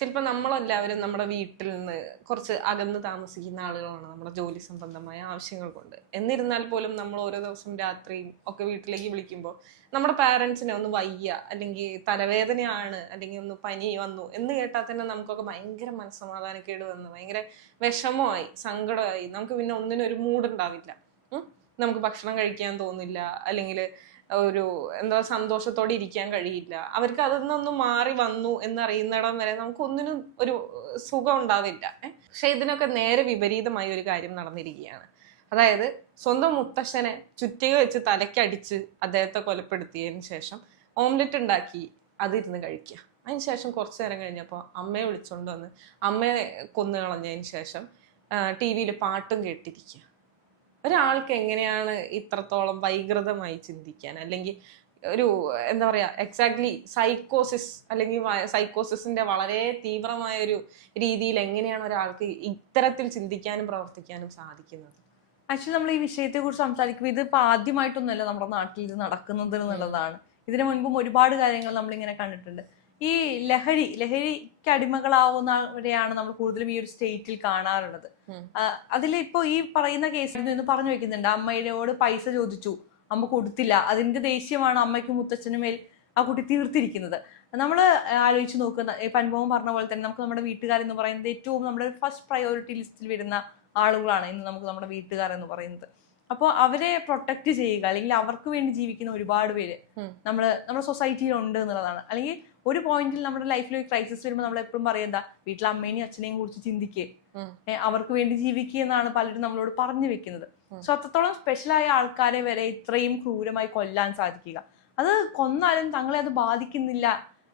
ചിലപ്പോൾ നമ്മളെല്ലാവരും നമ്മുടെ വീട്ടിൽ നിന്ന് കുറച്ച് അകന്ന് താമസിക്കുന്ന ആളുകളാണ് നമ്മുടെ ജോലി സംബന്ധമായ ആവശ്യങ്ങൾ കൊണ്ട്. എന്നിരുന്നാൽ പോലും നമ്മൾ ഓരോ ദിവസം രാത്രിയും ഒക്കെ വീട്ടിലേക്ക് വിളിക്കുമ്പോൾ നമ്മുടെ പാരൻസിനെ ഒന്ന് വയ്യ അല്ലെങ്കിൽ തലവേദനയാണ് അല്ലെങ്കിൽ ഒന്ന് പനി വന്നു എന്ന് കേട്ടാൽ തന്നെ നമുക്കൊക്കെ ഭയങ്കര മനസ്സമാധാനക്കേട് വന്ന്. ഭയങ്കര വിഷമമായി സങ്കടമായി. നമുക്ക് പിന്നെ ഒന്നിനും ഒരു മൂഡ് ഉണ്ടാവില്ല. നമുക്ക് ഭക്ഷണം കഴിക്കാൻ തോന്നില്ല അല്ലെങ്കിൽ ഒരു എന്താ സന്തോഷത്തോടെ ഇരിക്കാൻ കഴിയില്ല. അവർക്ക് അതിൽ നിന്നൊന്നും മാറി വന്നു എന്നറിയുന്നിടം വരെ നമുക്ക് ഒന്നിനും ഒരു സുഖം ഉണ്ടാവില്ല? പക്ഷെ ഇതിനൊക്കെ നേരെ വിപരീതമായ ഒരു കാര്യം നടന്നിരിക്കുകയാണ്. അതായത് സ്വന്തം മുത്തശ്ശനെ ചുറ്റിക വെച്ച് തലക്കടിച്ച് അദ്ദേഹത്തെ കൊലപ്പെടുത്തിയതിന് ശേഷം ഓംലെറ്റ് ഉണ്ടാക്കി അതിരുന്ന് കഴിക്കുക. അതിനുശേഷം കുറച്ച് നേരം കഴിഞ്ഞപ്പോൾ അമ്മയെ വിളിച്ചുകൊണ്ട് വന്ന് അമ്മയെ കൊന്നു കളഞ്ഞതിന് ശേഷം ടി വിയിൽ പാട്ടും കേട്ടിരിക്കുക. ഒരാൾക്ക് എങ്ങനെയാണ് ഇത്രത്തോളം വൈകൃതമായി ചിന്തിക്കാൻ? അല്ലെങ്കിൽ ഒരു എന്താ പറയാ എക്സാക്ട്ലി സൈക്കോസിസ് അല്ലെങ്കിൽ സൈക്കോസിസിന്റെ വളരെ തീവ്രമായ ഒരു രീതിയിൽ എങ്ങനെയാണ് ഒരാൾക്ക് ഇത്തരത്തിൽ ചിന്തിക്കാനും പ്രവർത്തിക്കാനും സാധിക്കുന്നത്? ആക്ച്വലി നമ്മൾ ഈ വിഷയത്തെ കുറിച്ച് സംസാരിക്കുമ്പോൾ ഇത് ഇപ്പൊ ആദ്യമായിട്ടൊന്നുമല്ല നമ്മുടെ നാട്ടിൽ ഇത് നടക്കുന്നത് എന്നുള്ളതാണ്. ഇതിനു മുൻപും ഒരുപാട് കാര്യങ്ങൾ നമ്മളിങ്ങനെ കണ്ടിട്ടുണ്ട്. ഈ ലഹരി ലഹരിക്ക് അടിമകളാവുന്നവരെയാണ് നമ്മൾ കൂടുതലും ഈ ഒരു സ്റ്റേറ്റിൽ കാണാറുള്ളത്. ഇപ്പോൾ ഈ പറയുന്ന കേസിൽ നിന്ന് പറഞ്ഞു വെക്കുന്നുണ്ട്. അമ്മയോട് പൈസ ചോദിച്ചു. അമ്മ കൊടുത്തില്ല. അതിന്റെ ദേഷ്യമാണ് അമ്മയ്ക്കും മുത്തച്ഛനും മേൽ ആ കുട്ടി തീർത്തിരിക്കുന്നത്. നമ്മൾ ആലോചിച്ച് നോക്കുന്ന ഇപ്പൊ അനുഭവം പറഞ്ഞ പോലെ തന്നെ നമുക്ക് നമ്മുടെ വീട്ടുകാരെന്ന് പറയുന്നത് ഏറ്റവും നമ്മുടെ ഫസ്റ്റ് പ്രയോറിറ്റി ലിസ്റ്റിൽ വരുന്ന ആളുകളാണ് ഇന്ന് നമുക്ക് നമ്മുടെ വീട്ടുകാർ എന്ന് പറയുന്നത്. അപ്പോൾ അവരെ പ്രൊട്ടക്ട് ചെയ്യുക അല്ലെങ്കിൽ അവർക്ക് വേണ്ടി ജീവിക്കുന്ന ഒരുപാട് പേര്. നമ്മൾ നമ്മുടെ സൊസൈറ്റിയിൽ ഉണ്ട് എന്നുള്ളതാണ്. അല്ലെങ്കിൽ ഒരു പോയിന്റിൽ നമ്മുടെ ലൈഫിൽ ഒരു ക്രൈസിസ് വരുമ്പോൾ നമ്മൾ എപ്പോഴും പറയുന്ന വീട്ടിലെ അമ്മേനെയും അച്ഛനെയും കുറിച്ച് ചിന്തിക്കേ. അവർക്ക് വേണ്ടി ജീവിക്കുക എന്നാണ് പലരും നമ്മളോട് പറഞ്ഞു വെക്കുന്നത്. സോ അത്രത്തോളം സ്പെഷ്യലായ ആൾക്കാരെ വരെ ഇത്രയും ക്രൂരമായി കൊല്ലാൻ സാധിക്കുക. അത് കൊന്നാലും തങ്ങളെ അത് ബാധിക്കുന്നില്ല.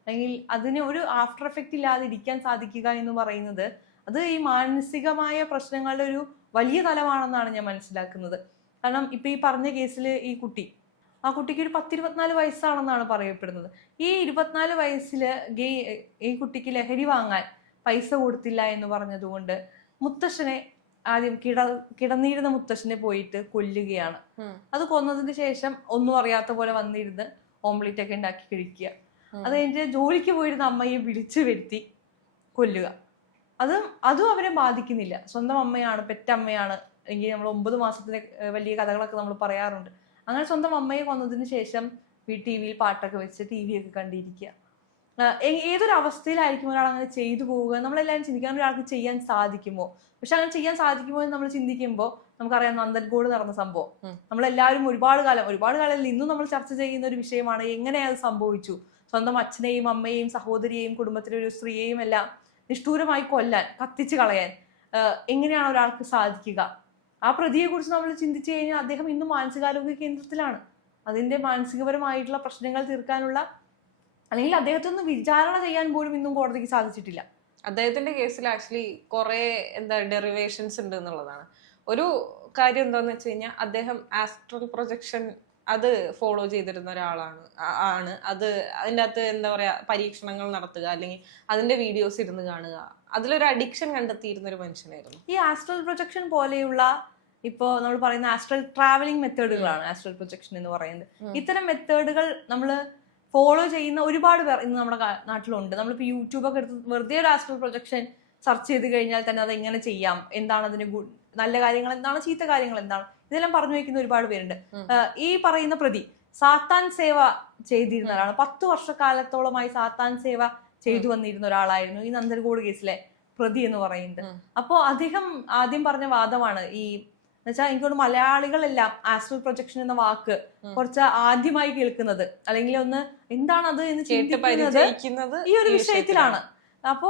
അല്ലെങ്കിൽ അതിന് ഒരു ആഫ്റ്റർ എഫക്റ്റ് ഇല്ലാതെ ഇരിക്കാൻ സാധിക്കുക എന്ന് പറയുന്നത് അത് ഈ മാനസികമായ പ്രശ്നങ്ങളുടെ ഒരു വലിയ തലമാണെന്നാണ് ഞാൻ മനസ്സിലാക്കുന്നത്. കാരണം ഇപ്പൊ ഈ പറഞ്ഞ കേസിൽ ഈ കുട്ടി ആ കുട്ടിക്ക് ഒരു പത്തിരുപത്തിനാല് വയസ്സാണെന്നാണ് പറയപ്പെടുന്നത്. ഈ ഇരുപത്തിനാല് വയസ്സിൽ ഗേ ഈ കുട്ടിക്ക് ലഹരി വാങ്ങാൻ പൈസ കൊടുത്തില്ല എന്ന് പറഞ്ഞതുകൊണ്ട് മുത്തശ്ശനെ ആദ്യം കിട കിടന്നിരുന്ന മുത്തശ്ശനെ പോയിട്ട് കൊല്ലുകയാണ്. അത് കൊന്നതിന് ശേഷം ഒന്നും അറിയാത്ത പോലെ വന്നിരുന്ന് ഓംലെറ്റ് ഒക്കെ ഉണ്ടാക്കി കഴിക്കുക. അത് കഴിഞ്ഞ് ജോലിക്ക് പോയിരുന്ന അമ്മയെ വിളിച്ചു വരുത്തി കൊല്ലുക. അതും അതും അവരെ ബാധിക്കുന്നില്ല. സ്വന്തം അമ്മയാണ് പെറ്റമ്മയാണ്. എങ്കിൽ നമ്മൾ ഒമ്പത് മാസത്തിലെ വലിയ കഥകളൊക്കെ നമ്മൾ പറയാറുണ്ട്. അങ്ങനെ സ്വന്തം അമ്മയെ കൊന്നതിന് ശേഷം ടി വിയിൽ പാട്ടൊക്കെ വെച്ച് ടി വി ഒക്കെ കണ്ടിരിക്കുക ഏതൊരു അവസ്ഥയിലായിരിക്കും ഒരാൾ അങ്ങനെ ചെയ്തു പോവുക? നമ്മളെല്ലാവരും ചിന്തിക്കാൻ ഒരാൾക്ക് ചെയ്യാൻ സാധിക്കുമോ? പക്ഷെ അങ്ങനെ ചെയ്യാൻ സാധിക്കുമോ എന്ന് നമ്മൾ ചിന്തിക്കുമ്പോൾ നമുക്കറിയാം നന്ദൻകോട് നടന്ന സംഭവം. നമ്മളെല്ലാവരും ഒരുപാട് കാലം ഒരുപാട് കാലം ഇന്നും നമ്മൾ ചർച്ച ചെയ്യുന്ന ഒരു വിഷയമാണ് എങ്ങനെ അത് സംഭവിച്ചു? സ്വന്തം അച്ഛനെയും അമ്മയെയും സഹോദരിയെയും കുടുംബത്തിലെ ഒരു സ്ത്രീയെയും എല്ലാം നിഷ്ഠൂരമായി കൊല്ലാൻ കത്തിച്ചു കളയാൻ എങ്ങനെയാണ് ഒരാൾക്ക് സാധിക്കുക? ആ പ്രതിയെ കുറിച്ച് നമ്മൾ ചിന്തിച്ചു കഴിഞ്ഞാൽ അദ്ദേഹം ഇന്നും മാനസികാരോഗ്യ കേന്ദ്രത്തിലാണ്. അതിന്റെ മാനസികപരമായിട്ടുള്ള പ്രശ്നങ്ങൾ തീർക്കാനുള്ള അല്ലെങ്കിൽ അദ്ദേഹത്തെ ഒന്ന് വിചാരണ ചെയ്യാൻ പോലും ഇന്നും കോടതിക്ക് സാധിച്ചിട്ടില്ല. അദ്ദേഹത്തിന്റെ കേസിൽ ആക്ച്വലി കുറെ എന്താ ഡെറിവേഷൻസ് ഉണ്ട് എന്നുള്ളതാണ്. ഒരു കാര്യം എന്താണെന്ന് വെച്ച് കഴിഞ്ഞാൽ അദ്ദേഹം ആസ്ട്രൽ പ്രൊജക്ഷൻ അത് ഫോളോ ചെയ്തിരുന്ന ഒരാളാണ്. ആണ്. അത് അതിന്റെ അകത്ത് എന്താ പറയുക പരീക്ഷണങ്ങൾ നടത്തുക അല്ലെങ്കിൽ അതിന്റെ വീഡിയോസ് ഇരുന്ന് കാണുക. അതിലൊരു അഡിക്ഷൻ കണ്ടെത്തിയിരുന്ന ഒരു മനുഷ്യനായിരുന്നു. ഈ ആസ്ട്രൽ പ്രൊജക്ഷൻ പോലെയുള്ള ഇപ്പോൾ നമ്മൾ പറയുന്ന ആസ്ട്രൽ ട്രാവലിംഗ് മെത്തേഡുകളാണ് ആസ്ട്രൽ പ്രൊജക്ഷൻ എന്ന് പറയുന്നത്. ഇത്തരം മെത്തേഡുകൾ നമ്മൾ ഫോളോ ചെയ്യുന്ന ഒരുപാട് പേർ ഇന്ന് നമ്മുടെ നാട്ടിലുണ്ട്. നമ്മളിപ്പോൾ യൂട്യൂബൊക്കെ എടുത്ത് വെറുതെ ഒരു ആസ്ട്രൽ പ്രൊജക്ഷൻ സെർച്ച് ചെയ്ത് കഴിഞ്ഞാൽ തന്നെ അത് എങ്ങനെ ചെയ്യാം? എന്താണ് അതിന് ഗുഡ് നല്ല കാര്യങ്ങൾ എന്താണ്? ചീത്ത കാര്യങ്ങൾ എന്താണ്? ഇതെല്ലാം പറഞ്ഞു വയ്ക്കുന്ന ഒരുപാട് പേരുണ്ട്. ഈ പറയുന്ന പ്രതി സാത്താൻ സേവ ചെയ്തിരുന്ന ഒരാളാണ്. പത്ത് വർഷക്കാലത്തോളമായി സാത്താൻ സേവ ചെയ്തു വന്നിരുന്ന ഒരാളായിരുന്നു ഈ നന്ദൻകോട് കേസിലെ പ്രതി എന്ന് പറയുന്നത്. അപ്പോൾ അപ്പോ അദ്ദേഹം ആദ്യം പറഞ്ഞ വാദമാണ് ഈ എന്നുവെച്ചാൽ എനിക്കോട് മലയാളികളെല്ലാം ആസ്ട്രൽ പ്രൊജക്ഷൻ എന്ന വാക്ക്. കുറച്ച് ആദ്യമായി കേൾക്കുന്നത്. അല്ലെങ്കിൽ ഒന്ന് എന്താണത് എന്ന് ചിന്തിക്കുന്നത് ഈ ഒരു വിഷയത്തിലാണ്. അപ്പോ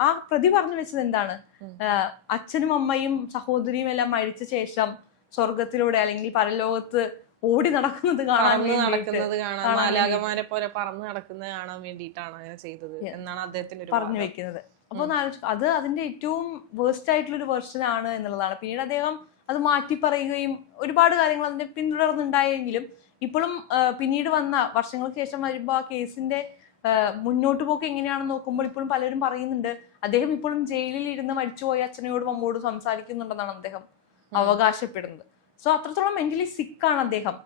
ആ പ്രതി പറഞ്ഞു വെച്ചത് എന്താണ്? അച്ഛനും അമ്മയും സഹോദരിയും എല്ലാം മരിച്ച ശേഷം സ്വർഗത്തിലൂടെ അല്ലെങ്കിൽ പരലോകത്ത് ഓടി നടക്കുന്നത് കാണാൻ നടക്കുന്നത് കാണാൻ മാലാകമാരെ പോലെ പറന്ന് നടക്കുന്നത് കാണാൻ വേണ്ടിയിട്ടാണ് അങ്ങനെ ചെയ്തത് എന്നാണ് അദ്ദേഹത്തിന്റെ ഒരു പറഞ്ഞു വെക്കുന്നത്. അപ്പൊ അത് അതിന്റെ ഏറ്റവും വേസ്റ്റ് ആയിട്ടുള്ള ഒരു വേർഷൻ ആണ് എന്നുള്ളതാണ്. പിന്നീട് അദ്ദേഹം അത് മാറ്റി പറയുകയും ഒരുപാട് കാര്യങ്ങൾ അതിന്റെ പിന്തുടർന്നുണ്ടായെങ്കിലും ഇപ്പോഴും പിന്നീട് വന്ന വർഷങ്ങൾക്ക് ശേഷം വരുമ്പോൾ ആ കേസിന്റെ മുന്നോട്ട് പോക്ക് എങ്ങനെയാണെന്ന് നോക്കുമ്പോൾ ഇപ്പോഴും പലരും പറയുന്നുണ്ട് അദ്ദേഹം ഇപ്പോഴും ജയിലിൽ ഇരുന്ന് മരിച്ചുപോയ അച്ഛനോടും അമ്മോടും സംസാരിക്കുന്നുണ്ടെന്നാണ് അദ്ദേഹം. അവകാശപ്പെടുന്നത്. സോ അത്രത്തോളം മെന്റലി സിക്കാണ് അദ്ദേഹം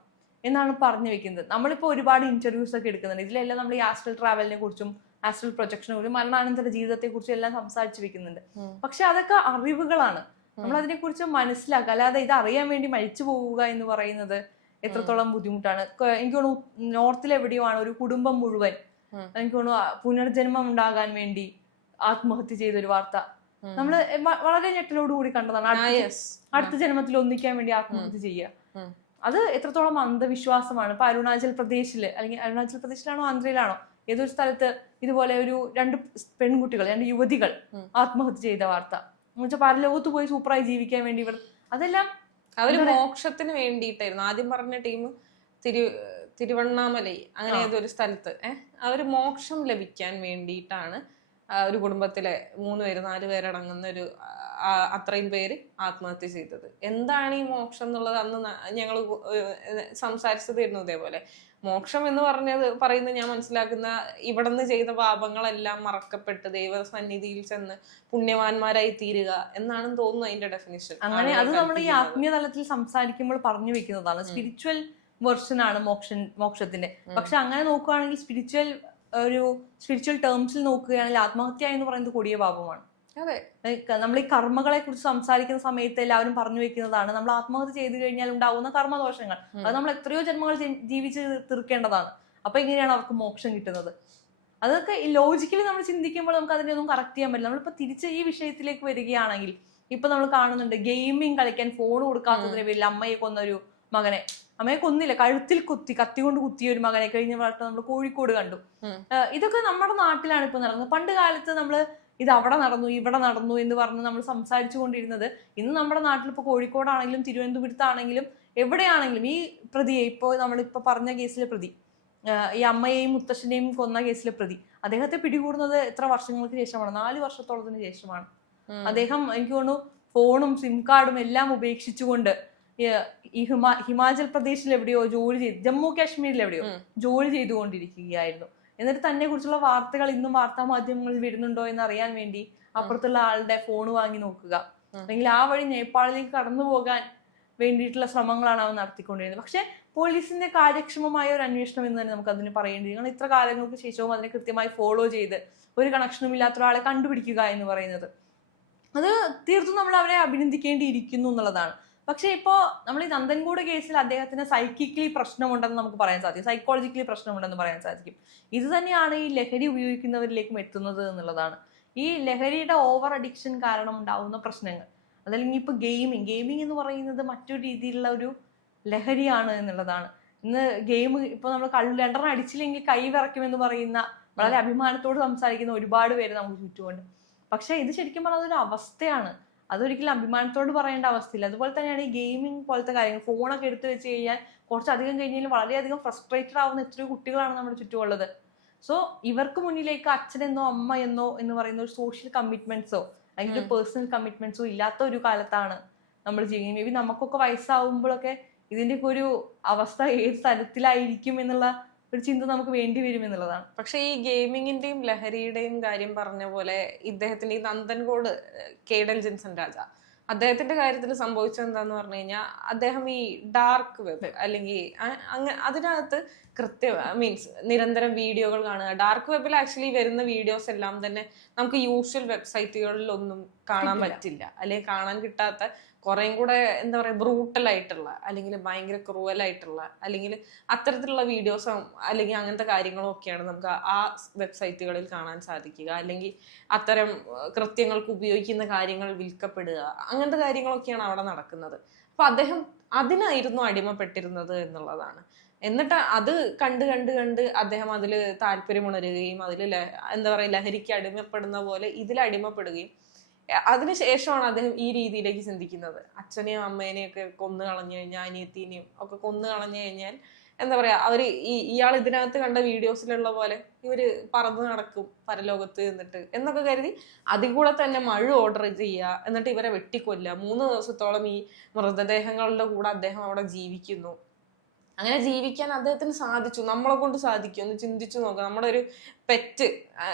എന്നാണ് പറഞ്ഞു വെക്കുന്നത്. നമ്മളിപ്പോൾ ഒരുപാട് ഇന്റർവ്യൂസ് ഒക്കെ എടുക്കുന്നുണ്ട്. ഇതിലെല്ലാം നമ്മൾ ഈ ആസ്ട്രൽ ട്രാവലിനെ കുറിച്ചും ആസ്ട്രൽ പ്രൊജക്ഷനെ കുറിച്ചും മരണാനന്തര ജീവിതത്തെ കുറിച്ചും എല്ലാം സംസാരിച്ചു വെക്കുന്നുണ്ട്. പക്ഷെ അതൊക്കെ അറിവുകളാണ്. നമ്മൾ അതിനെ കുറിച്ച് മനസ്സിലാക്കുക. അല്ലാതെ ഇത് അറിയാൻ വേണ്ടി മരിച്ചു പോവുക എന്ന് പറയുന്നത് എത്രത്തോളം ബുദ്ധിമുട്ടാണ്. എനിക്ക് തോന്നുന്നു നോർത്തിൽ എവിടെയോ ആണ് ഒരു കുടുംബം മുഴുവൻ. എനിക്ക് തോന്നുന്നു പുനർജന്മം ഉണ്ടാകാൻ വേണ്ടി ആത്മഹത്യ ചെയ്ത ഒരു വാർത്ത. നമ്മൾ നമ്മൾ വളരെ ഞെട്ടലോട് കൂടി കണ്ടതാണ്. അടുത്ത ജന്മത്തിൽ ഒന്നിക്കാൻ വേണ്ടി ആത്മഹത്യ ചെയ്യുക. അത് എത്രത്തോളം അന്ധവിശ്വാസമാണ്. ഇപ്പൊ അരുണാചൽ പ്രദേശിൽ അല്ലെങ്കിൽ അരുണാചൽ പ്രദേശിലാണോ ആന്ധ്രയിലാണോ ഏതൊരു സ്ഥലത്ത് ഇതുപോലെ ഒരു രണ്ട് പെൺകുട്ടികൾ രണ്ട് യുവതികൾ ആത്മഹത്യ ചെയ്ത വാർത്ത. എന്നുവെച്ചാൽ പരലോകത്ത് പോയി സൂപ്പറായി ജീവിക്കാൻ വേണ്ടി ഇവർ അതെല്ലാം അവർ മോക്ഷത്തിന് വേണ്ടിയിട്ടായിരുന്നു. ആദ്യം പറഞ്ഞ ടീം തിരു തിരുവണ്ണാമലൈ അങ്ങനെ. ഏതൊരു സ്ഥലത്ത് ഏഹ് അവർ മോക്ഷം ലഭിക്കാൻ വേണ്ടിയിട്ടാണ് ഒരു കുടുംബത്തിലെ മൂന്ന് പേര് നാല് പേരടങ്ങുന്ന ഒരു അത്രയും പേര് ആത്മഹത്യ ചെയ്തത്. എന്താണ് ഈ മോക്ഷം എന്നുള്ളത് അന്ന് ഞങ്ങൾ സംസാരിച്ചതായിരുന്നു ഇതേപോലെ. മോക്ഷം എന്ന് പറഞ്ഞത് പറയുന്നത് ഞാൻ മനസ്സിലാക്കുന്ന ഇവിടുന്ന് ചെയ്ത പാപങ്ങളെല്ലാം മറക്കപ്പെട്ട് ദൈവസന്നിധിയിൽ ചെന്ന് പുണ്യവാന്മാരായി തീരുക എന്നാണ് തോന്നുന്നു അതിന്റെ ഡെഫിനിഷൻ അങ്ങനെ അത് നമ്മൾ ഈ ആത്മീയ തലത്തിൽ സംസാരിക്കുമ്പോൾ പറഞ്ഞു വെക്കുന്നതാണ്. സ്പിരിച്വൽ വെർഷൻ ആണ് മോക്ഷൻ മോക്ഷത്തിന്റെ. പക്ഷെ അങ്ങനെ നോക്കുകയാണെങ്കിൽ സ്പിരിച്വൽ ഒരു സ്പിരിച്വൽ ടേംസിൽ നോക്കുകയാണെങ്കിൽ ആത്മഹത്യ എന്ന് പറയുന്നത് കൊടിയ പാപമാണ്. നമ്മൾ ഈ കർമ്മകളെ കുറിച്ച് സംസാരിക്കുന്ന സമയത്ത് എല്ലാവരും പറഞ്ഞു വെക്കുന്നതാണ് നമ്മൾ ആത്മഹത്യ ചെയ്തു കഴിഞ്ഞാൽ ഉണ്ടാവുന്ന കർമ്മദോഷങ്ങൾ. അത് നമ്മൾ എത്രയോ ജന്മങ്ങൾ ജീവിച്ച് തീർക്കേണ്ടതാണ്. അപ്പൊ എങ്ങനെയാണ് അവർക്ക് മോക്ഷം കിട്ടുന്നത്. അതൊക്കെ ലോജിക്കലി നമ്മൾ ചിന്തിക്കുമ്പോൾ നമുക്ക് അതിനെ ഒന്നും കറക്റ്റ് ചെയ്യാൻ പറ്റില്ല. നമ്മളിപ്പോ തിരിച്ച് ഈ വിഷയത്തിലേക്ക് വരികയാണെങ്കിൽ ഇപ്പൊ നമ്മൾ കാണുന്നുണ്ട് ഗെയിമിംഗ് കളിക്കാൻ ഫോൺ കൊടുക്കാത്തതിന് പേരിൽ അമ്മയെ കൊന്നൊരു മകനെ. അമ്മയെ കൊന്നില്ല. കഴുത്തിൽ കുത്തി കത്തി കൊണ്ട് കുത്തിയ ഒരു മകനെ കഴിഞ്ഞ വളർത്ത നമ്മൾ കോഴിക്കോട് കണ്ടു. ഇതൊക്കെ നമ്മുടെ നാട്ടിലാണ് ഇപ്പൊ നടക്കുന്നത് പണ്ട് കാലത്ത് നമ്മൾ ഇത് അവിടെ നടന്നു ഇവിടെ നടന്നു എന്ന് പറഞ്ഞ് നമ്മൾ സംസാരിച്ചു കൊണ്ടിരുന്നത് ഇന്ന് നമ്മുടെ നാട്ടിൽ ഇപ്പോൾ കോഴിക്കോടാണെങ്കിലും തിരുവനന്തപുരത്താണെങ്കിലും എവിടെയാണെങ്കിലും ഈ പ്രതിയെ ഇപ്പോൾ നമ്മളിപ്പോൾ പറഞ്ഞ കേസിലെ പ്രതി ഈ അമ്മയെയും മുത്തശ്ശനെയും കൊന്ന കേസിലെ പ്രതി അദ്ദേഹത്തെ പിടികൂടുന്നത് എത്ര വർഷങ്ങൾക്ക് ശേഷമാണ്? നാല് വർഷത്തോളത്തിന് ശേഷമാണ്. അദ്ദേഹം എനിക്ക് തോന്നുന്നു ഫോണും സിം കാർഡും എല്ലാം ഉപേക്ഷിച്ചുകൊണ്ട് ഈ- ഹിമാ ഹിമാചൽ പ്രദേശിൽ എവിടെയോ ജോലി ചെയ്ത് ജമ്മു കാശ്മീരിൽ എവിടെയോ. ജോലി ചെയ്തുകൊണ്ടിരിക്കുകയായിരുന്നു. എന്നിട്ട് തന്നെ കുറിച്ചുള്ള വാർത്തകൾ ഇന്നും വാർത്താ മാധ്യമങ്ങളിൽ വരുന്നുണ്ടോ എന്ന് അറിയാൻ വേണ്ടി അപ്പുറത്തുള്ള ആളുടെ ഫോൺ വാങ്ങി നോക്കുക. അല്ലെങ്കിൽ ആ വഴി നേപ്പാളിലേക്ക് കടന്നു പോകാൻ വേണ്ടിയിട്ടുള്ള ശ്രമങ്ങളാണ് അവൻ നടത്തിക്കൊണ്ടിരുന്നത്. പക്ഷെ പോലീസിന്റെ കാര്യക്ഷമമായ ഒരു അന്വേഷണം എന്ന് തന്നെ നമുക്ക് അതിന് പറയേണ്ടി വരും. കാരണം ഇത്ര കാലങ്ങൾക്ക് ശേഷവും അതിനെ കൃത്യമായി ഫോളോ ചെയ്ത് ഒരു കണക്ഷനും ഇല്ലാത്ത ഒരാളെ കണ്ടുപിടിക്കുക എന്ന് പറയുന്നത്. അത് തീർത്തും നമ്മൾ അവരെ അഭിനന്ദിക്കേണ്ടിയിരിക്കുന്നു എന്നുള്ളതാണ്. പക്ഷെ ഇപ്പോൾ നമ്മൾ ഈ നന്ദൻകൂട് കേസിൽ അദ്ദേഹത്തിന് സൈക്കിക്കലി പ്രശ്നമുണ്ടെന്ന് നമുക്ക് പറയാൻ സാധിക്കും. സൈക്കോളജിക്കലി പ്രശ്നമുണ്ടെന്ന് പറയാൻ സാധിക്കും. ഇത് തന്നെയാണ് ഈ ലഹരി ഉപയോഗിക്കുന്നവരിലേക്കും എത്തുന്നത് എന്നുള്ളതാണ്. ഈ ലഹരിയുടെ ഓവർ അഡിക്ഷൻ കാരണം ഉണ്ടാവുന്ന പ്രശ്നങ്ങൾ. അതല്ലെങ്കിൽ ഇപ്പൊ ഗെയിമിങ് ഗെയിമിംഗ് എന്ന് പറയുന്നത് മറ്റൊരു രീതിയിലുള്ള ഒരു ലഹരിയാണ് എന്നുള്ളതാണ്. ഇന്ന് ഗെയിം ഇപ്പൊ നമ്മൾ കള്ളു രണ്ടെണ്ണം അടിച്ചില്ലെങ്കിൽ കൈ വിറയ്ക്കുമെന്ന് പറയുന്ന വളരെ അഭിമാനത്തോട് സംസാരിക്കുന്ന ഒരുപാട് പേര് നമുക്ക് ചുറ്റുമുണ്ട്. പക്ഷേ ഇത് ശരിക്കും പറഞ്ഞാൽ ഒരു അവസ്ഥയാണ്. അതൊരിക്കലും അഭിമാനത്തോട് പറയേണ്ട അവസ്ഥയില്ല. അതുപോലെ തന്നെയാണ് ഈ ഗെയിമിംഗ് പോലത്തെ കാര്യങ്ങൾ. ഫോണൊക്കെ എടുത്തു വെച്ച് കഴിഞ്ഞാൽ കുറച്ചധികം കഴിഞ്ഞാൽ വളരെയധികം ഫ്രസ്ട്രേറ്റഡ് ആവുന്ന എത്രയോ കുട്ടികളാണ് നമ്മുടെ ചുറ്റുമുള്ളത്. സോ ഇവർക്ക് മുന്നിലേക്ക് അച്ഛനെന്നോ അമ്മ എന്നോ എന്ന് പറയുന്ന ഒരു സോഷ്യൽ കമ്മിറ്റ്മെന്റ്സോ അല്ലെങ്കിൽ ഒരു പേഴ്സണൽ കമ്മിറ്റ്മെന്റ്സോ ഇല്ലാത്ത ഒരു കാലത്താണ് നമ്മൾ ചെയ്യുന്നത് മേ ബി നമുക്കൊക്കെ വയസ്സാവുമ്പോഴൊക്കെ ഇതിന്റെയൊക്കെ ഒരു അവസ്ഥ ഏത് തരത്തിലായിരിക്കും എന്നുള്ള ഒരു ചിന്ത നമുക്ക് വേണ്ടി വരും എന്നുള്ളതാണ്. പക്ഷെ ഈ ഗെയിമിങ്ങിന്റെയും ലഹരിയുടെയും കാര്യം പറഞ്ഞ പോലെ ഇദ്ദേഹത്തിന്റെ ഈ നന്ദൻകോട് കേഡൽ ജിൻസൺ രാജ. അദ്ദേഹത്തിന്റെ കാര്യത്തിൽ സംഭവിച്ചത് എന്താന്ന് പറഞ്ഞു കഴിഞ്ഞാൽ അദ്ദേഹം ഈ ഡാർക്ക് വെബ് അല്ലെങ്കിൽ അങ്ങനെ അതിനകത്ത് കൃത്യ മീൻസ് നിരന്തരം വീഡിയോകൾ കാണുക. ഡാർക്ക് വെബിൽ ആക്ച്വലി വരുന്ന വീഡിയോസ് എല്ലാം തന്നെ നമുക്ക് യൂഷ്വൽ വെബ്സൈറ്റുകളിലൊന്നും കാണാൻ പറ്റില്ല. അല്ലെങ്കിൽ കാണാൻ കിട്ടാത്ത കുറേം കൂടെ എന്താ പറയാ ബ്രൂട്ടലായിട്ടുള്ള അല്ലെങ്കിൽ ഭയങ്കര ക്രൂവലായിട്ടുള്ള അല്ലെങ്കിൽ അത്തരത്തിലുള്ള വീഡിയോസും അല്ലെങ്കിൽ അങ്ങനത്തെ കാര്യങ്ങളും ഒക്കെയാണ് നമുക്ക് ആ വെബ്സൈറ്റുകളിൽ കാണാൻ സാധിക്കുക. അല്ലെങ്കിൽ അത്തരം കൃത്യങ്ങൾക്ക് ഉപയോഗിക്കുന്ന കാര്യങ്ങൾ വിൽക്കപ്പെടുക. അങ്ങനത്തെ കാര്യങ്ങളൊക്കെയാണ് അവിടെ നടക്കുന്നത്. അപ്പൊ അദ്ദേഹം അതിനായിരുന്നു അടിമപ്പെട്ടിരുന്നത് എന്നുള്ളതാണ്. എന്നിട്ട് അത് കണ്ട് കണ്ട് കണ്ട് അദ്ദേഹം അതിൽ താല്പര്യമുണരുകയും അതിൽ എന്താ പറയുക ലഹരിക്ക് അടിമപ്പെടുന്ന പോലെ ഇതിൽ അടിമപ്പെടുകയും അതിനുശേഷമാണ് അദ്ദേഹം ഈ രീതിയിലേക്ക് ചിന്തിക്കുന്നത്. അച്ഛനെയും അമ്മേനെയും ഒക്കെ കൊന്നു കളഞ്ഞു കഴിഞ്ഞാൽ അനിയത്തിനെയും ഒക്കെ കൊന്നു കളഞ്ഞു കഴിഞ്ഞാൽ എന്താ പറയാ അവർ ഈ ഇയാൾ ഇതിനകത്ത് കണ്ട വീഡിയോസിലുള്ള പോലെ ഇവർ പറന്ന് നടക്കും പരലോകത്ത് എന്നിട്ട് എന്നൊക്കെ കരുതി അതിൽ കൂടെ തന്നെ മഴ ഓർഡർ ചെയ്യുക എന്നിട്ട് ഇവരെ വെട്ടിക്കൊല്ലുക. മൂന്ന് ദിവസത്തോളം ഈ മൃതദേഹങ്ങളുടെ കൂടെ അദ്ദേഹം അവിടെ ജീവിക്കുന്നു. അങ്ങനെ ജീവിക്കാൻ അദ്ദേഹത്തിന് സാധിച്ചു. നമ്മളെ കൊണ്ട് സാധിക്കും. ഒന്ന് ചിന്തിച്ചു നോക്കാം. നമ്മുടെ ഒരു പെറ്റ്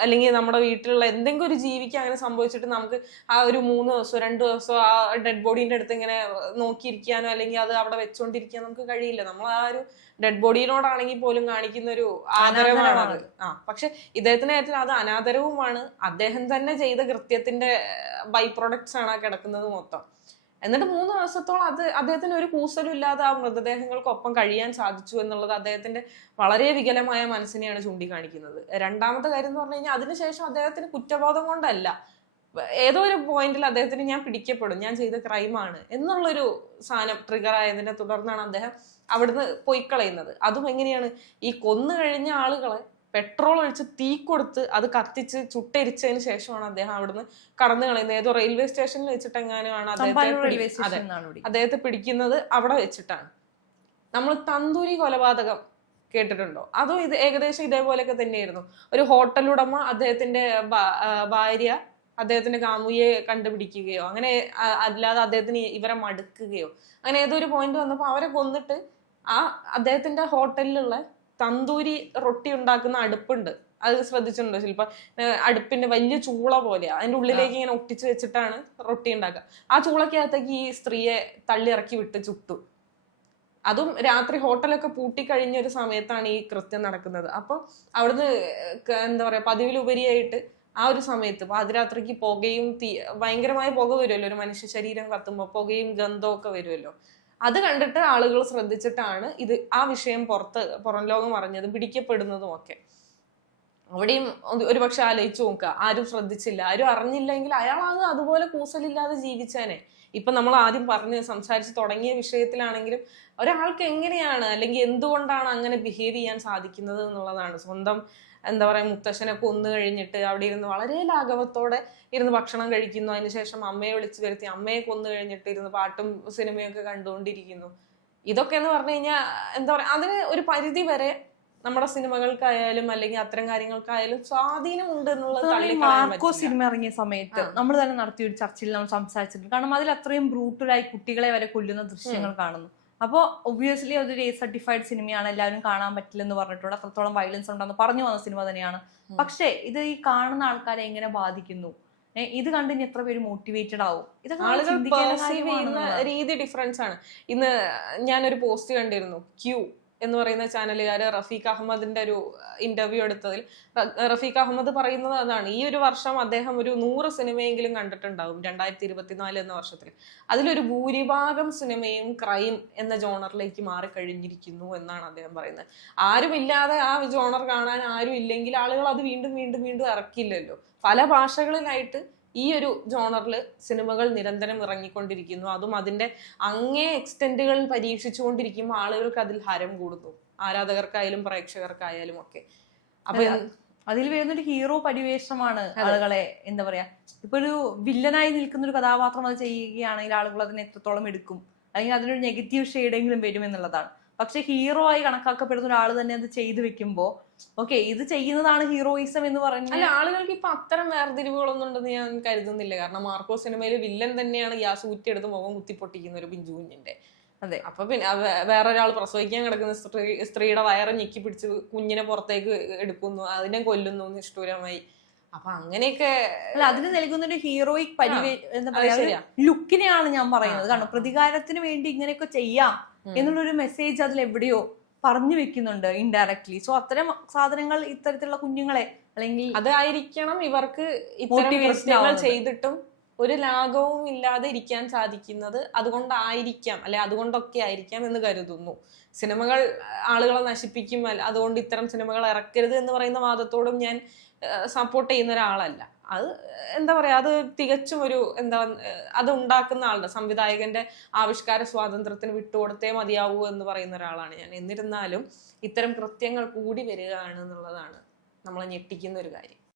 അല്ലെങ്കിൽ നമ്മുടെ വീട്ടിലുള്ള എന്തെങ്കിലും ഒരു ജീവിക്ക് അങ്ങനെ സംഭവിച്ചിട്ട് നമുക്ക് ആ ഒരു മൂന്ന് ദിവസം രണ്ട് ദിവസം ആ ഡെഡ് ബോഡീന്റെ അടുത്ത് ഇങ്ങനെ നോക്കിയിരിക്കാനോ അല്ലെങ്കിൽ അത് അവിടെ വെച്ചുകൊണ്ടിരിക്കാൻ നമുക്ക് കഴിയില്ല. നമ്മൾ ആ ഒരു ഡെഡ് ബോഡിയോടാണെങ്കിൽ പോലും കാണിക്കുന്ന ഒരു ആദരവാണ് അത്. ആ പക്ഷെ ഇദ്ദേഹത്തിന് ഏറ്റവും അത് അനാദരവുമാണ്. അദ്ദേഹം തന്നെ ചെയ്ത കൃത്യത്തിന്റെ ബൈ പ്രൊഡക്ട്സ് ആണ് ആ കിടക്കുന്നത് മൊത്തം. എന്നിട്ട് മൂന്ന് മാസത്തോളം അത് അദ്ദേഹത്തിന് ഒരു കൂസലും ഇല്ലാതെ ആ മൃതദേഹങ്ങൾക്കൊപ്പം കഴിയാൻ സാധിച്ചു എന്നുള്ളത് അദ്ദേഹത്തിന്റെ വളരെ വികലമായ മനസ്സിനെയാണ് ചൂണ്ടിക്കാണിക്കുന്നത്. രണ്ടാമത്തെ കാര്യം എന്ന് പറഞ്ഞു കഴിഞ്ഞാൽ അതിനുശേഷം അദ്ദേഹത്തിന് കുറ്റബോധം കൊണ്ടല്ല. ഏതോ ഒരു പോയിന്റിൽ അദ്ദേഹത്തിന് ഞാൻ പിടിക്കപ്പെടും ഞാൻ ചെയ്ത ക്രൈമാണ് എന്നുള്ളൊരു സാധനം ട്രിഗർ ആയതിനെ തുടർന്നാണ് അദ്ദേഹം അവിടുന്ന് പൊയ്ക്കളയുന്നത്. കളയുന്നത് അതും എങ്ങനെയാണ്? ഈ കൊന്നു കഴിഞ്ഞ ആളുകളെ പെട്രോൾ ഒഴിച്ച് തീ കൊടുത്ത് അത് കത്തിച്ച് ചുട്ടരിച്ചതിന് ശേഷമാണ് അദ്ദേഹം അവിടുന്ന് കടന്നു കളയുന്നത്. ഏതോ റെയിൽവേ സ്റ്റേഷനിൽ അദ്ദേഹത്തെ എന്നാണ് ഇവിടെ അദ്ദേഹത്തെ പിടിക്കുന്നത് അവിടെ വെച്ചിട്ടാണ്. നമ്മൾ തന്തൂരി കൊലപാതകം കേട്ടിട്ടുണ്ടോ? അതും ഇത് ഏകദേശം ഇതേപോലെയൊക്കെ തന്നെയായിരുന്നു? ഒരു ഹോട്ടൽ ഉടമ അദ്ദേഹത്തിന്റെ ഭാര്യ അദ്ദേഹത്തിന്റെ കാമുകിയെ കണ്ടുപിടിക്കുകയോ അങ്ങനെ അല്ലാതെ അദ്ദേഹത്തിന് ഇവരെ മടുക്കുകയോ അങ്ങനെ ഏതോ ഒരു പോയിന്റ് വന്നപ്പോൾ അവരെ കൊന്നിട്ട് ആ അദ്ദേഹത്തിന്റെ ഹോട്ടലിലുള്ള തന്തൂരി റൊട്ടി ഉണ്ടാക്കുന്ന അടുപ്പുണ്ട്. അത് ശ്രദ്ധിച്ചിട്ടുണ്ടോ ശില്പ? അടുപ്പിന്റെ വലിയ ചൂള പോലെയാ അതിന്റെ ഉള്ളിലേക്ക് ഇങ്ങനെ ഒട്ടിച്ചു വെച്ചിട്ടാണ് റൊട്ടി ഉണ്ടാക്കുക. ആ ചൂളക്കകത്തേക്ക് ഈ സ്ത്രീയെ തള്ളി ഇറക്കി വിട്ട് ചുട്ടു. അതും രാത്രി ഹോട്ടലൊക്കെ പൂട്ടി കഴിഞ്ഞ ഒരു സമയത്താണ് ഈ കൃത്യം നടക്കുന്നത്. അപ്പോൾ അവിടുന്ന് എന്താ പറയാ പതിവിലുപരിയായിട്ട് ആ ഒരു സമയത്ത് പാതിരാത്രിക്ക് പുകയും തീ ഭയങ്കരമായ പുക വരുമല്ലോ. ഒരു മനുഷ്യ ശരീരം കത്തുമ്പോൾ പുകയും ഗന്ധവും ഒക്കെ വരുമല്ലോ. അത് കണ്ടിട്ട് ആളുകൾ ശ്രദ്ധിച്ചിട്ടാണ് ഇത് ആ വിഷയം പുറത്ത് പുറം ലോകം അറിഞ്ഞതും പിടിക്കപ്പെടുന്നതും ഒക്കെ. അവിടെയും ഒരു- പക്ഷെ ആലോചിച്ച് നോക്കുക. ആരും ശ്രദ്ധിച്ചില്ല. ആരും അറിഞ്ഞില്ലെങ്കിൽ അയാൾ അത് അതുപോലെ കൂസലില്ലാതെ ജീവിച്ചാനെ. ഇപ്പൊ നമ്മൾ ആദ്യം പറഞ്ഞ് സംസാരിച്ച് തുടങ്ങിയ വിഷയത്തിലാണെങ്കിലും ഒരാൾക്ക് എങ്ങനെയാണ് അല്ലെങ്കിൽ എന്തുകൊണ്ടാണ് അങ്ങനെ ബിഹേവ് ചെയ്യാൻ സാധിക്കുന്നത് എന്നുള്ളതാണ്. സ്വന്തം എന്താ പറയുക മുത്തശ്ശനെ കൊന്നു കഴിഞ്ഞിട്ട് അവിടെ ഇരുന്ന് വളരെ ലാഘവത്തോടെ ഇരുന്ന് ഭക്ഷണം കഴിക്കുന്നു. അതിനുശേഷം അമ്മയെ വിളിച്ചു വരുത്തി. അമ്മയെ കൊന്നു കഴിഞ്ഞിട്ട് ഇരുന്ന് പാട്ടും സിനിമയൊക്കെ കണ്ടുകൊണ്ടിരിക്കുന്നു. ഇതൊക്കെ എന്ന് പറഞ്ഞു കഴിഞ്ഞാൽ എന്താ പറയുക അതിന് ഒരു പരിധി വരെ നമ്മുടെ സിനിമകൾക്കായാലും അല്ലെങ്കിൽ അത്തരം കാര്യങ്ങൾക്കായാലും സ്വാധീനമുണ്ട് എന്നുള്ളത് നമ്മൾ ഈ മാർക്കോ സിനിമ ഇറങ്ങിയ സമയത്ത് നമ്മൾ തന്നെ നടത്തിയ ഒരു ചർച്ചയിൽ നമ്മൾ സംസാരിച്ചിട്ടുണ്ട്. കാരണം അതിൽ അത്രയും ബ്രൂട്ടലായി കുട്ടികളെ വരെ കൊല്ലുന്ന ദൃശ്യങ്ങൾ കാണുന്നു. അപ്പോൾ ഒബ്വിയസ്ലി അതൊരു എ സർട്ടിഫൈഡ് സിനിമയാണ് എല്ലാവരും കാണാൻ പറ്റില്ലെന്ന് പറഞ്ഞിട്ടുണ്ട് അത്രത്തോളം വയലൻസ് ഉണ്ടെന്ന് പറഞ്ഞു വന്ന സിനിമ തന്നെയാണ്. പക്ഷേ ഇത് ഈ കാണുന്ന ആൾക്കാരെ എങ്ങനെ ബാധിക്കുന്നു? ഇത് കണ്ട് ഇനി എത്ര പേര് മോട്ടിവേറ്റഡ് ആവും? ആളുകൾ രീതി ഡിഫറൻസ് ആണ്. ഇന്ന് ഞാനൊരു പോസ്റ്റ് കണ്ടിരുന്നു. ക്യൂ എന്ന് പറയുന്ന ചാനലുകാർ റഫീഖ് അഹമ്മദിന്റെ ഒരു ഇന്റർവ്യൂ എടുത്തതിൽ. റഫീഖ് അഹമ്മദ് പറയുന്നത് അതാണ് ഈ ഒരു വർഷം അദ്ദേഹം ഒരു നൂറ് സിനിമയെങ്കിലും കണ്ടിട്ടുണ്ടാവും രണ്ടായിരത്തി ഇരുപത്തിനാല് എന്ന വർഷത്തിൽ. അതിലൊരു ഭൂരിഭാഗം സിനിമയും ക്രൈം എന്ന ജോണറിലേക്ക് മാറിക്കഴിഞ്ഞിരിക്കുന്നു എന്നാണ് അദ്ദേഹം പറയുന്നത്. ആരുമില്ലാതെ ആ ജോണർ കാണാൻ ആരും ഇല്ലെങ്കിൽ ആളുകൾ അത് വീണ്ടും വീണ്ടും വീണ്ടും ഇറക്കില്ലല്ലോ. പല ഭാഷകളിലായിട്ട് ഈ ഒരു ജോണറിൽ സിനിമകൾ നിരന്തരം ഇറങ്ങിക്കൊണ്ടിരിക്കുന്നു. അതും അതിന്റെ അങ്ങേ എക്സ്റ്റെന്റുകൾ പരീക്ഷിച്ചുകൊണ്ടിരിക്കുമ്പോൾ ആളുകൾക്ക് അതിൽ ഹരം കൂടുന്നു. ആരാധകർക്കായാലും പ്രേക്ഷകർക്കായാലും ഒക്കെ. അപ്പൊ അതിൽ വരുന്നൊരു ഹീറോ പരിവേഷമാണ് ആളുകളെ എന്താ പറയാ ഇപ്പൊ ഒരു വില്ലനായി നിൽക്കുന്ന ഒരു കഥാപാത്രം അത് ചെയ്യുകയാണെങ്കിൽ ആളുകൾ അതിനെ എത്രത്തോളം എടുക്കും? അല്ലെങ്കിൽ അതിനൊരു നെഗറ്റീവ് ഷെയ്ഡെങ്കിലും വരും എന്നുള്ളതാണ്. പക്ഷെ ഹീറോ ആയി കണക്കാക്കപ്പെടുന്ന ഒരാൾ തന്നെ അത് ചെയ്തു വെക്കുമ്പോ ഓക്കെ ഇത് ചെയ്യുന്നതാണ് ഹീറോയിസം എന്ന് പറഞ്ഞ അല്ല ആളുകൾക്ക് ഇപ്പൊ അത്തരം വേർതിരിവുകളൊന്നും ഉണ്ടെന്ന് ഞാൻ കരുതുന്നില്ല. കാരണം മാർക്കോ സിനിമയിൽ വില്ലൻ തന്നെയാണ് ഗ്യാസ് ഊറ്റിയെടുത്ത് മുഖം കുത്തിപ്പൊട്ടിക്കുന്ന ഒരു ബിഞ്ചു കുഞ്ഞിന്റെ. അതെ. അപ്പൊ പിന്നെ വേറെ വേറൊരാൾ പ്രസവിക്കാൻ കിടക്കുന്ന സ്ത്രീ സ്ത്രീയുടെ വയറ് ഞെക്കി പിടിച്ച് കുഞ്ഞിനെ പുറത്തേക്ക് എടുക്കുന്നു അതിനെ കൊല്ലുന്നു നിഷ്ഠൂരമായി. അപ്പൊ അങ്ങനെയൊക്കെ അല്ല അതിന് നൽകുന്ന ഒരു ഹീറോയിക് പരിവേ എന്താ പറയാ ലുക്കിനെയാണ് ഞാൻ പറയുന്നത്. കാരണം പ്രതികാരത്തിന് വേണ്ടി ഇങ്ങനെയൊക്കെ ചെയ്യാം. എന്നുള്ളൊരു മെസ്സേജ് അതിൽ എവിടെയോ പറഞ്ഞു വെക്കുന്നുണ്ട് ഇൻഡയറക്ട്ലി സോ അത്തരം സാധനങ്ങൾ ഇത്തരത്തിലുള്ള കുഞ്ഞുങ്ങളെ അല്ലെങ്കിൽ അതായിരിക്കണം ഇവർക്ക് ഇത്തരം ചെയ്തിട്ടും ഒരു ലാഘവും ഇല്ലാതെ ഇരിക്കാൻ സാധിക്കുന്നത് അതുകൊണ്ടായിരിക്കാം അല്ലെ അതുകൊണ്ടൊക്കെ ആയിരിക്കാം എന്ന് കരുതുന്നു. സിനിമകൾ ആളുകളെ നശിപ്പിക്കും അല്ല അതുകൊണ്ട് ഇത്തരം സിനിമകൾ ഇറക്കരുത് എന്ന് പറയുന്ന വാദത്തോടും ഞാൻ സപ്പോർട്ട് ചെയ്യുന്ന ഒരാളല്ല. അത് എന്താ പറയാ അത് തികച്ചും ഒരു എന്താ അത് ഉണ്ടാക്കുന്ന ആളുടെ സംവിധായകന്റെ ആവിഷ്കാര സ്വാതന്ത്ര്യത്തിന് വിട്ടുകൊടുത്തേ മതിയാവൂ എന്ന് പറയുന്ന ഒരാളാണ് ഞാൻ. എന്നിരുന്നാലും ഇത്തരം കൃത്യങ്ങൾ കൂടി വരികയാണ് എന്നുള്ളതാണ് നമ്മളെ ഞെട്ടിക്കുന്ന ഒരു കാര്യം.